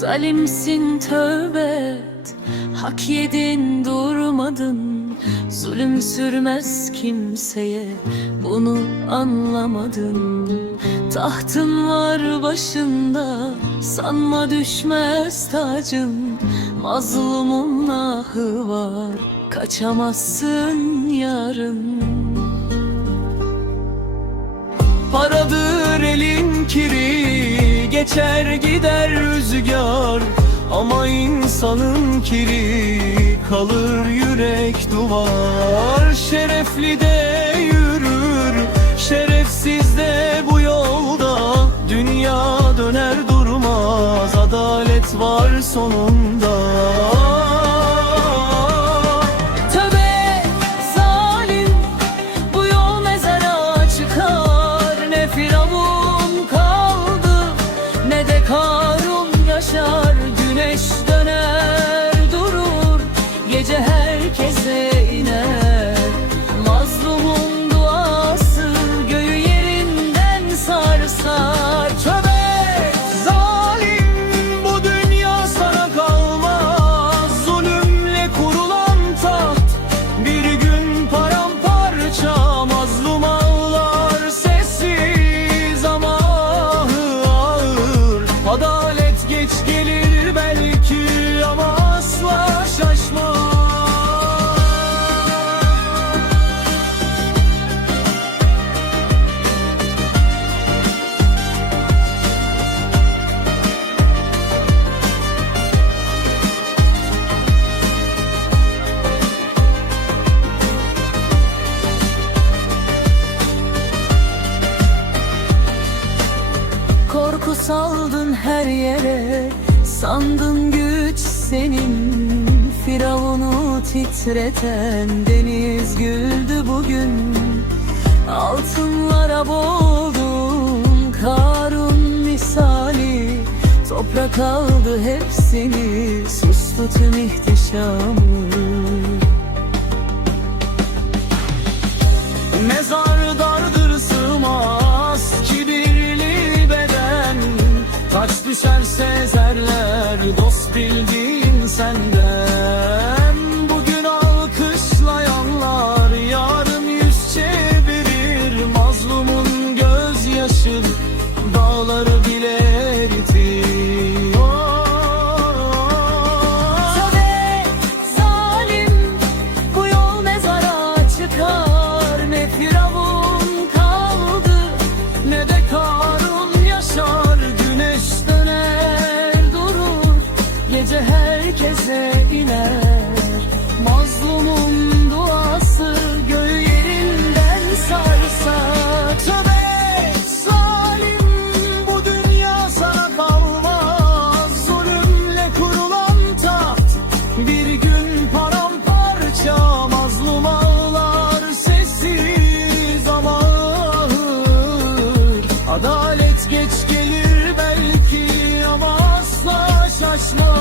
Zalimsin, tövbe et. Hak yedin, durmadın. Zulüm sürmez kimseye, bunu anlamadın. Tahtın var başında, sanma düşmez tacın. Mazlumun ahı var, kaçamazsın yarın. Paradır elin kiri, geçer gider rüzgar. Ama insanın kiri, kalır yürek duvar. Şerefli de yürür, şerefsiz de bu yolda. Dünya döner durmaz, adalet var sonunda. Tövbe zalim, bu yol mezara çıkar. Ne Firavun kaldı, ne de Karun yaşar. Güneş döner durur, gece herkese iner. Mazlumun duası göğü yerinden sarsar. Tövbe zalim, bu dünya sana kalmaz. Zulümle kurulan taht bir gün paramparça. Mazlum ağlar sessiz ama ahı ağır. Adalet geç gelir belki ama asla şaşmaz. Korku saldın her yere, sandın güç senin. Firavun'u titreten deniz güldü bugün. Altınlara boğdun Karun misali. Toprak aldı hepsini, sustu tüm ihtişamı. Mezar dardır sığmaz kibirli beden. Taç düşerse zerler dost bildiğin senden. Bugün alkışlayanlar yarın yüz çevirir. Mazlumun gözyaşı dağları bile eritiyor. Tövbe zalim, bu yol mezara çıkar. Ne Firavun kaldı, ne de Karun yaşar. Güneş döner durur, gece herkese iner. Mazlumun duası göğü yerinden sarsar. Tövbe zalim, bu dünya sana kalmaz. Zulümle kurulan taht bir gün paramparça. Mazlum ağlar sessiz ama ağır. Adalet geç gelir belki ama asla şaşmaz.